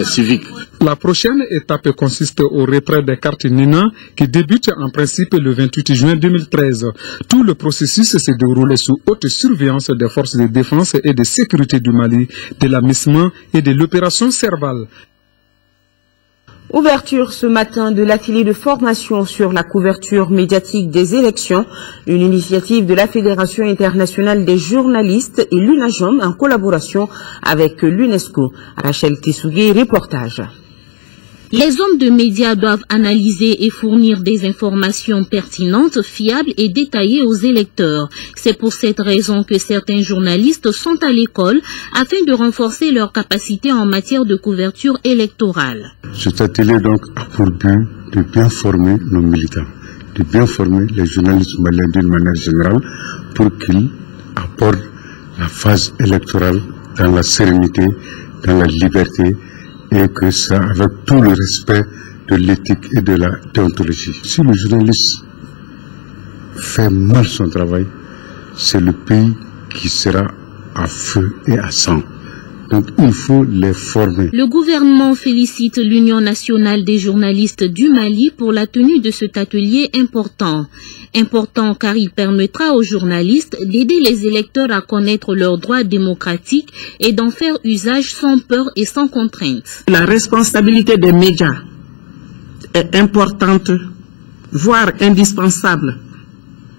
civique. La prochaine étape consiste au retrait des cartes NINA qui débute en principe le 28 juin 2013. Tout le processus s'est déroulé sous haute surveillance des forces de défense et de sécurité du Mali, de la MISMA et de l'opération Serval. Ouverture ce matin de l'atelier de formation sur la couverture médiatique des élections, une initiative de la Fédération internationale des journalistes et l'UNAJOM en collaboration avec l'UNESCO. Rachel Tessougué, reportage. Les hommes de médias doivent analyser et fournir des informations pertinentes, fiables et détaillées aux électeurs. C'est pour cette raison que certains journalistes sont à l'école afin de renforcer leurs capacités en matière de couverture électorale. Cet atelier donc a pour but de bien former nos militants, de bien former les journalistes maliens d'une manière générale pour qu'ils apportent la phase électorale dans la sérénité, dans la liberté, et que ça avec tout le respect de l'éthique et de la déontologie. Si le journaliste fait mal son travail, c'est le pays qui sera à feu et à sang. Donc il faut les former. Le gouvernement félicite l'Union nationale des journalistes du Mali pour la tenue de cet atelier important. Important car il permettra aux journalistes d'aider les électeurs à connaître leurs droits démocratiques et d'en faire usage sans peur et sans contrainte. La responsabilité des médias est importante, voire indispensable,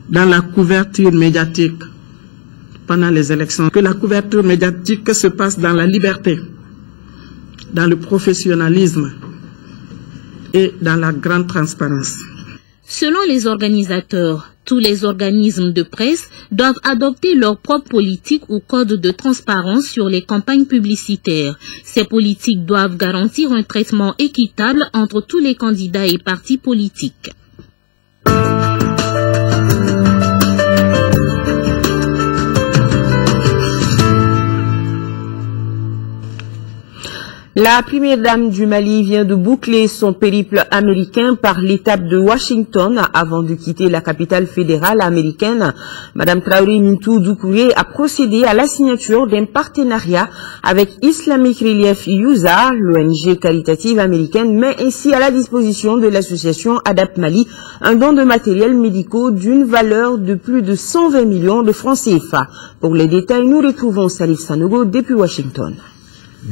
dans la couverture médiatique pendant les élections. Que la couverture médiatique se passe dans la liberté, dans le professionnalisme et dans la grande transparence. Selon les organisateurs, tous les organismes de presse doivent adopter leur propre politique ou code de transparence sur les campagnes publicitaires. Ces politiques doivent garantir un traitement équitable entre tous les candidats et partis politiques. La première dame du Mali vient de boucler son périple américain par l'étape de Washington avant de quitter la capitale fédérale américaine. Madame Traoré Mintou Doucouré a procédé à la signature d'un partenariat avec Islamic Relief USA, l'ONG caritative américaine, met ainsi à la disposition de l'association ADAP Mali un don de matériel médicaux d'une valeur de plus de 120 millions de francs CFA. Pour les détails, nous retrouvons Salif Sanogo depuis Washington.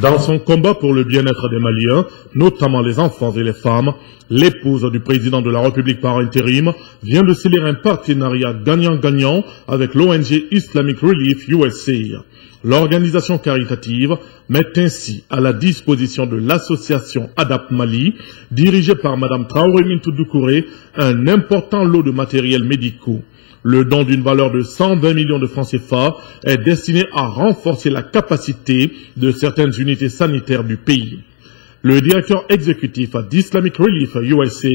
Dans son combat pour le bien-être des Maliens, notamment les enfants et les femmes, l'épouse du président de la République par intérim vient de sceller un partenariat gagnant-gagnant avec l'ONG Islamic Relief USA. L'organisation caritative met ainsi à la disposition de l'association ADAP Mali, dirigée par Mme Traoré Mintou Doucouré, un important lot de matériel médicaux. Le don d'une valeur de 120 millions de francs CFA est destiné à renforcer la capacité de certaines unités sanitaires du pays. Le directeur exécutif d'Islamic Relief USA,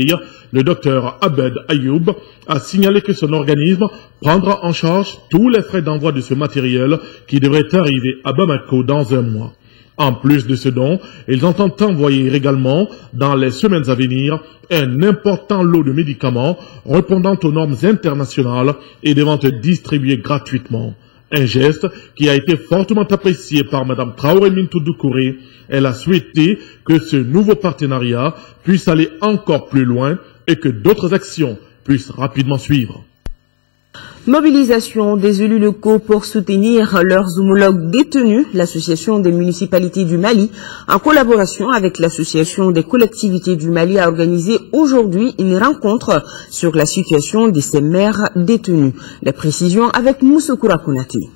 le Dr Abed Ayoub, a signalé que son organisme prendra en charge tous les frais d'envoi de ce matériel qui devrait arriver à Bamako dans un mois. En plus de ce don, ils entendent envoyer également, dans les semaines à venir, un important lot de médicaments répondant aux normes internationales et devant être distribués gratuitement. Un geste qui a été fortement apprécié par Mme Traoré Mintou Doucouré. Elle a souhaité que ce nouveau partenariat puisse aller encore plus loin et que d'autres actions puissent rapidement suivre. Mobilisation des élus locaux pour soutenir leurs homologues détenus. L'Association des municipalités du Mali, en collaboration avec l'Association des collectivités du Mali, a organisé aujourd'hui une rencontre sur la situation de ces maires détenus. Les précisions avec Moussokoura Kounati.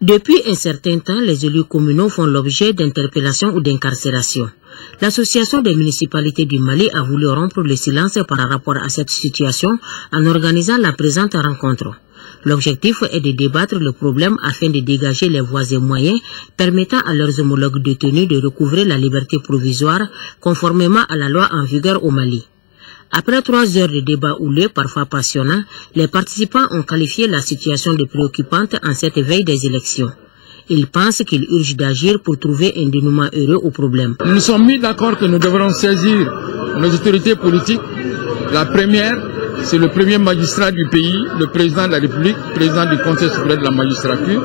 Depuis un certain temps, les élus communaux font l'objet d'interpellations ou d'incarcérations. L'Association des municipalités du Mali a voulu rompre le silence par rapport à cette situation en organisant la présente rencontre. L'objectif est de débattre le problème afin de dégager les voies et moyens permettant à leurs homologues détenus de recouvrer la liberté provisoire conformément à la loi en vigueur au Mali. Après 3 heures de débat houleux, parfois passionnants, les participants ont qualifié la situation de préoccupante en cette veille des élections. Ils pensent qu'il urge d'agir pour trouver un dénouement heureux au problème. Nous nous sommes mis d'accord que nous devrons saisir nos autorités politiques. La première, c'est le premier magistrat du pays, le président de la République, président du Conseil supérieur de la magistrature,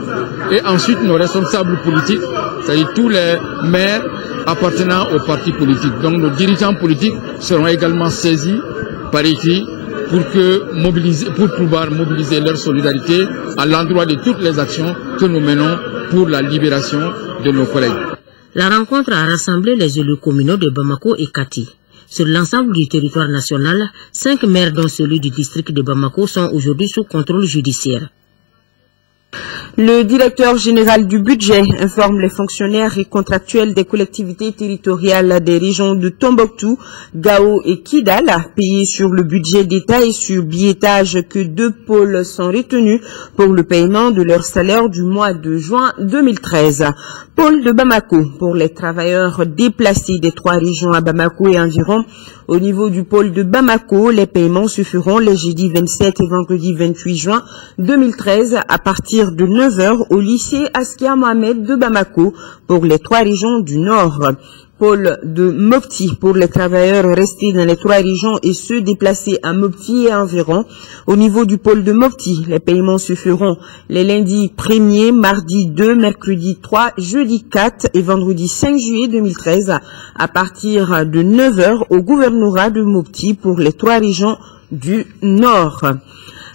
et ensuite nos responsables politiques, c'est-à-dire tous les maires appartenant aux partis politiques. Donc nos dirigeants politiques seront également saisis par écrit pour pouvoir mobiliser leur solidarité à l'endroit de toutes les actions que nous menons pour la libération de nos collègues. La rencontre a rassemblé les élus communaux de Bamako et Kati. Sur l'ensemble du territoire national, 5 maires dont celui du district de Bamako sont aujourd'hui sous contrôle judiciaire. Le directeur général du budget informe les fonctionnaires et contractuels des collectivités territoriales des régions de Tombouctou, Gao et Kidal, payés sur le budget d'État et sur billettage, que 2 pôles sont retenus pour le paiement de leur salaire du mois de juin 2013. Pôle de Bamako pour les travailleurs déplacés des 3 régions à Bamako et environ. Au niveau du pôle de Bamako, les paiements se feront les jeudis 27 et vendredi 28 juin 2013 à partir de 9h au lycée Askia Mohamed de Bamako pour les 3 régions du Nord. Pôle de Mopti pour les travailleurs restés dans les 3 régions et ceux déplacés à Mopti et environ. Au niveau du pôle de Mopti, les paiements se feront les lundis 1er, mardi 2, mercredi 3, jeudi 4 et vendredi 5 juillet 2013 à partir de 9h au gouvernorat de Mopti pour les 3 régions du Nord.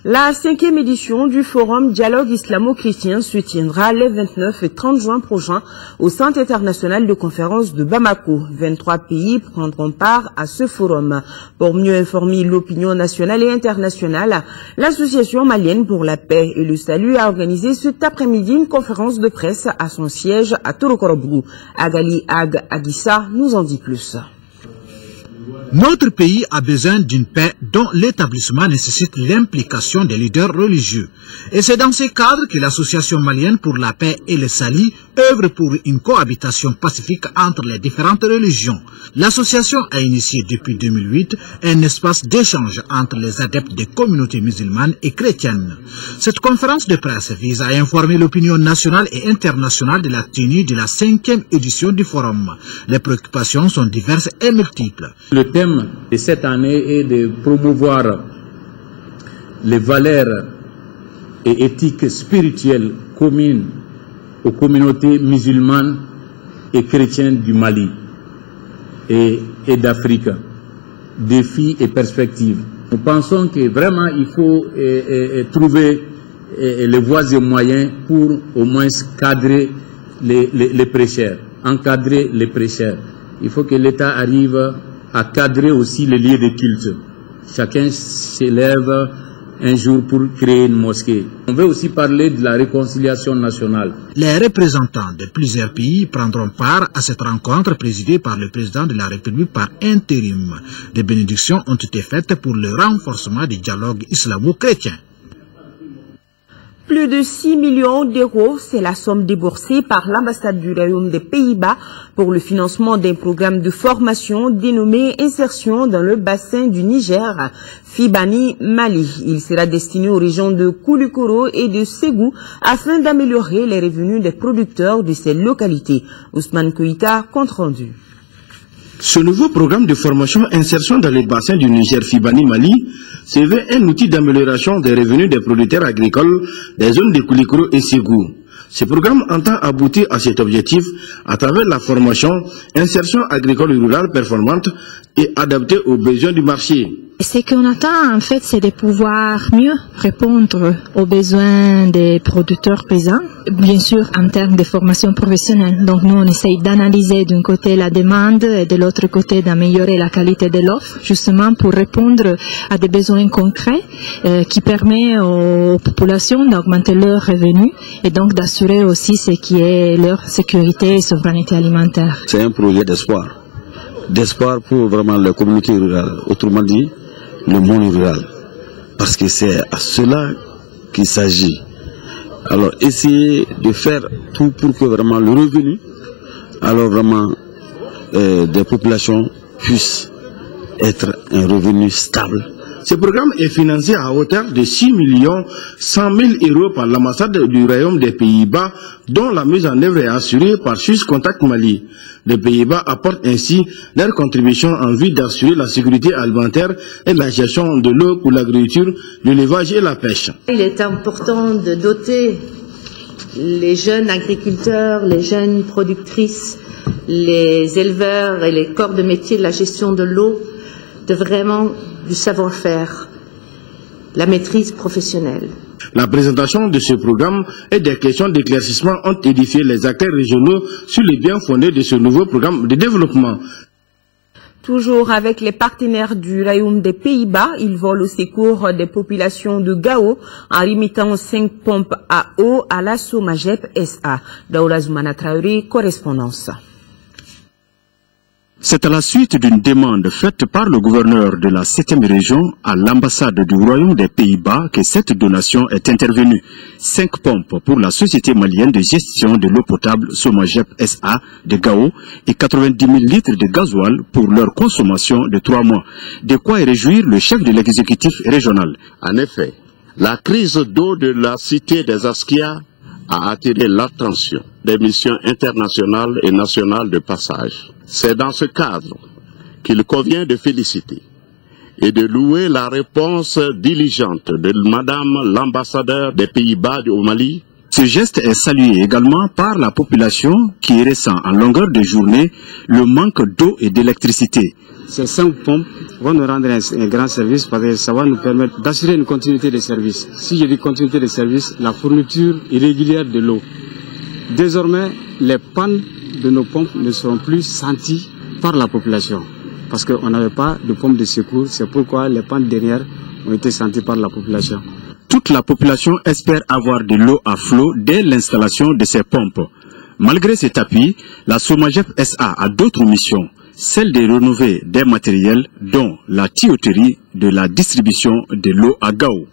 La 5e édition du Forum Dialogue Islamo-Chrétien se tiendra les 29 et 30 juin prochains au Centre international de conférence de Bamako. 23 pays prendront part à ce forum. Pour mieux informer l'opinion nationale et internationale, l'Association malienne pour la paix et le salut a organisé cet après-midi une conférence de presse à son siège à Torokorobrou. Agali Ag Agissa nous en dit plus. Notre pays a besoin d'une paix dont l'établissement nécessite l'implication des leaders religieux. Et c'est dans ce cadre que l'Association malienne pour la paix et le salut œuvre pour une cohabitation pacifique entre les différentes religions. L'association a initié depuis 2008 un espace d'échange entre les adeptes des communautés musulmanes et chrétiennes. Cette conférence de presse vise à informer l'opinion nationale et internationale de la tenue de la 5e édition du forum. Les préoccupations sont diverses et multiples. Le thème de cette année est de promouvoir les valeurs et éthiques spirituelles communes aux communautés musulmanes et chrétiennes du Mali et d'Afrique, défis et perspectives. Nous pensons que vraiment il faut trouver les voies et moyens pour au moins cadrer les prêcheurs, encadrer les prêcheurs. Il faut que l'État arrive à cadrer aussi les lieux de culte. Chacun s'élève un jour pour créer une mosquée. On veut aussi parler de la réconciliation nationale. Les représentants de plusieurs pays prendront part à cette rencontre présidée par le président de la République par intérim. Des bénédictions ont été faites pour le renforcement du dialogue islamo-chrétien. Plus de 6 millions d'euros, c'est la somme déboursée par l'ambassade du Royaume des Pays-Bas pour le financement d'un programme de formation dénommé Insertion dans le bassin du Niger, Fibani Mali. Il sera destiné aux régions de Koulikoro et de Ségou afin d'améliorer les revenus des producteurs de ces localités. Ousmane Koïta, compte rendu. Ce nouveau programme de formation Insertion dans le bassin du Niger Fibani Mali se veut un outil d'amélioration des revenus des producteurs agricoles des zones de Koulikoro et Ségou. Ce programme entend aboutir à cet objectif à travers la formation Insertion agricole rurale performante et adaptée aux besoins du marché. Ce qu'on attend en fait, c'est de pouvoir mieux répondre aux besoins des producteurs paysans, bien sûr en termes de formation professionnelle. Donc nous on essaye d'analyser d'un côté la demande et de l'autre côté d'améliorer la qualité de l'offre, justement pour répondre à des besoins concrets qui permettent aux populations d'augmenter leurs revenus et donc d'assurer aussi ce qui est leur sécurité et souveraineté alimentaire. C'est un projet d'espoir pour vraiment la communauté rurale, autrement dit le monde rural, parce que c'est à cela qu'il s'agit. Alors essayer de faire tout pour que vraiment le revenu, alors vraiment des populations puisse être un revenu stable. Ce programme est financé à hauteur de 6 100 000 euros par l'ambassade du Royaume des Pays-Bas, dont la mise en œuvre est assurée par Suisse Contact Mali. Les Pays-Bas apportent ainsi leur contribution en vue d'assurer la sécurité alimentaire et la gestion de l'eau pour l'agriculture, l'élevage et la pêche. Il est important de doter les jeunes agriculteurs, les jeunes productrices, les éleveurs et les corps de métier de la gestion de l'eau de vraiment du savoir-faire, la maîtrise professionnelle. La présentation de ce programme et des questions d'éclaircissement ont édifié les acteurs régionaux sur les biens fondés de ce nouveau programme de développement. Toujours avec les partenaires du Royaume des Pays-Bas, ils volent au secours des populations de Gao en remettant 5 pompes à eau à la Somagep SA. Daoula Zoumana Traoré, correspondance. C'est à la suite d'une demande faite par le gouverneur de la 7e région à l'ambassade du Royaume des Pays-Bas que cette donation est intervenue. 5 pompes pour la société malienne de gestion de l'eau potable Somagep SA de Gao et 90 000 litres de gasoil pour leur consommation de 3 mois. De quoi est réjouir le chef de l'exécutif régional. En effet, la crise d'eau de la cité des Askia a attiré l'attention des missions internationales et nationales de passage. C'est dans ce cadre qu'il convient de féliciter et de louer la réponse diligente de Madame l'ambassadeur des Pays-Bas au Mali. Ce geste est salué également par la population qui ressent en longueur de journée le manque d'eau et d'électricité. Ces 5 pompes vont nous rendre un grand service parce que ça va nous permettre d'assurer une continuité de service. Si je dis continuité de service, la fourniture irrégulière de l'eau. Désormais, les pannes de nos pompes ne seront plus senties par la population parce qu'on n'avait pas de pompes de secours. C'est pourquoi les pannes dernières ont été senties par la population. Toute la population espère avoir de l'eau à flot dès l'installation de ces pompes. Malgré cet appui, la Somagep SA a d'autres missions, celle de rénover des matériels dont la tuyauterie de la distribution de l'eau à Gao.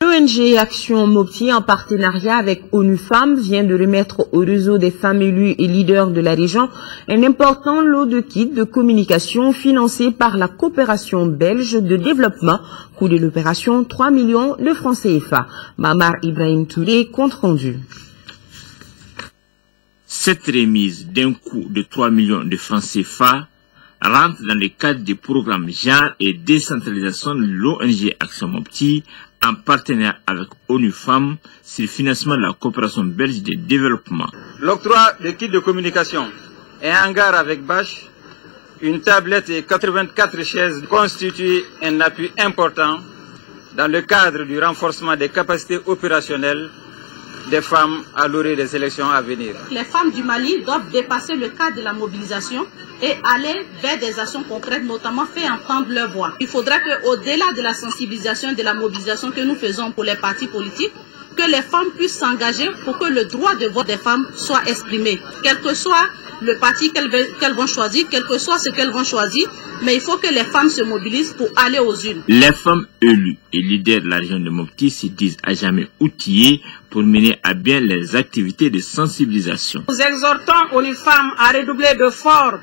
L'ONG Action Mopti, en partenariat avec ONU Femmes, vient de remettre au réseau des femmes élues et leaders de la région un important lot de kits de communication financé par la coopération belge de développement. Coût de l'opération 3 millions de francs CFA. Mamar Ibrahim Touré, compte rendu. Cette remise d'un coût de 3 millions de francs CFA rentre dans le cadre du programme genre et décentralisation de l'ONG Action Mopti en partenariat avec ONU Femmes sur le financement de la coopération belge de développement. L'octroi de kits de communication, un hangar avec bâche, une tablette et 84 chaises constituent un appui important dans le cadre du renforcement des capacités opérationnelles des femmes à l'orée des élections à venir. Les femmes du Mali doivent dépasser le cadre de la mobilisation et aller vers des actions concrètes, notamment faire entendre leur voix. Il faudra qu'au-delà de la sensibilisation et de la mobilisation que nous faisons pour les partis politiques, que les femmes puissent s'engager pour que le droit de vote des femmes soit exprimé. Quel que soit le parti qu'elles vont choisir, quel que soit ce qu'elles vont choisir, mais il faut que les femmes se mobilisent pour aller aux urnes. Les femmes élues et leaders de la région de Mopti se disent à jamais outillées pour mener à bien les activités de sensibilisation. Nous exhortons ONU Femmes à redoubler d'efforts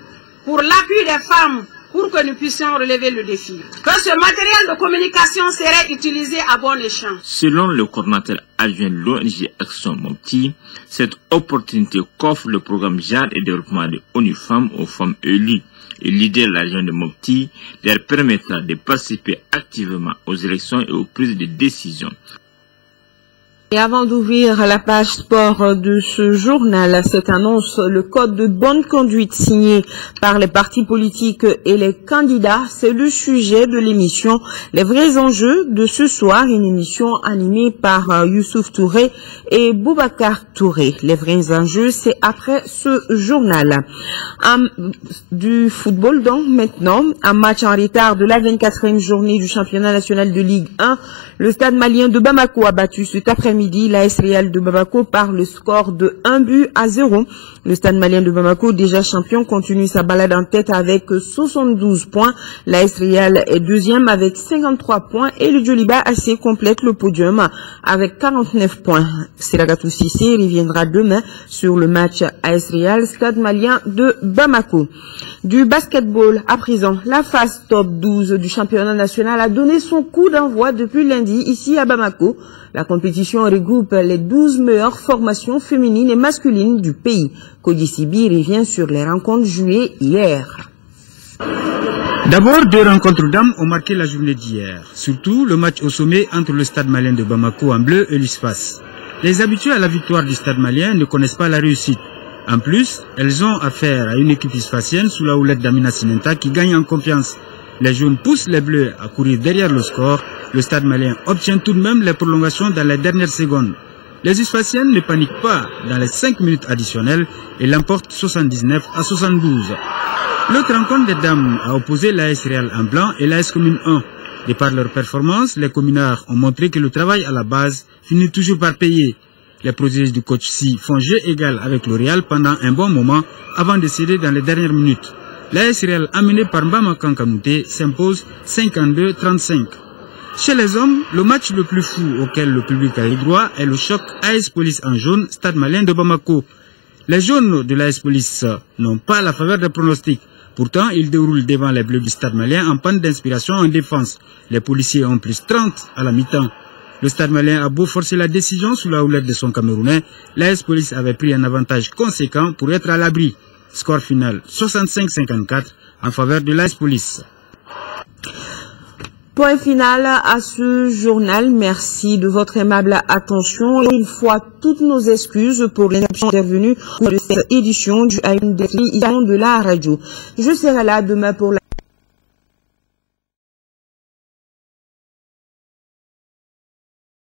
pour l'appui des femmes pour que nous puissions relever le défi. Que ce matériel de communication serait utilisé à bon escient. Selon le coordinateur adjoint de l'ONG Action Mopti, cette opportunité qu'offre le programme Genre et Développement de ONU Femmes aux femmes élues et leaders de la région de Mopti leur permettra de participer activement aux élections et aux prises de décisions. Et avant d'ouvrir la page sport de ce journal, cette annonce, le code de bonne conduite signé par les partis politiques et les candidats, c'est le sujet de l'émission Les vrais enjeux de ce soir, une émission animée par Youssouf Touré et Boubacar Touré. Les vrais enjeux, c'est après ce journal. Du football donc maintenant, un match en retard de la 24e journée du championnat national de Ligue 1. Le stade malien de Bamako a battu cet après-midi l'AS Real de Bamako par le score de 1-0. Le stade malien de Bamako, déjà champion, continue sa balade en tête avec 72 points. L'AS Real est deuxième avec 53 points et le Djoliba AC complète le podium avec 49 points. Siragatou Sissé reviendra demain sur le match AS Real stade malien de Bamako. Du basketball à présent, la phase top 12 du championnat national a donné son coup d'envoi depuis lundi ici à Bamako. La compétition regroupe les 12 meilleures formations féminines et masculines du pays. Cody Sibi revient sur les rencontres jouées hier. D'abord, 2 rencontres d'âmes ont marqué la journée d'hier. Surtout le match au sommet entre le stade malien de Bamako en bleu et l'USFAS. Les habitués à la victoire du stade malien ne connaissent pas la réussite. En plus, elles ont affaire à une équipe isfacienne sous la houlette d'Amina Sinenta qui gagne en confiance. Les jaunes poussent les bleus à courir derrière le score. Le stade malien obtient tout de même les prolongations dans les dernières secondes. Les isfaciennes ne paniquent pas dans les 5 minutes additionnelles et l'emportent 79-72. L'autre rencontre des dames a opposé l'AS Real en blanc et l'AS Commune 1. De par leur performance, les communards ont montré que le travail à la base finit toujours par payer. Les prodiges du coach Si font jeu égal avec le Real pendant un bon moment avant de céder dans les dernières minutes. L'AS Real, amené par Mbama Kankanouté, s'impose 52-35. Chez les hommes, le match le plus fou auquel le public a eu droit est le choc AS Police en jaune, stade malien de Bamako. Les jaunes de l'AS Police n'ont pas la faveur des pronostics. Pourtant, ils déroulent devant les bleus du stade malien en panne d'inspiration en défense. Les policiers ont plus 30 à la mi-temps. Le stade malien a beau forcer la décision sous la houlette de son Camerounais, l'AS Police avait pris un avantage conséquent pour être à l'abri. Score final 65-54 en faveur de l'AS Police. Point final à ce journal. Merci de votre aimable attention. Et une fois toutes nos excuses pour l'interruption intervenue de cette édition du AMD de la radio. Je serai là demain pour la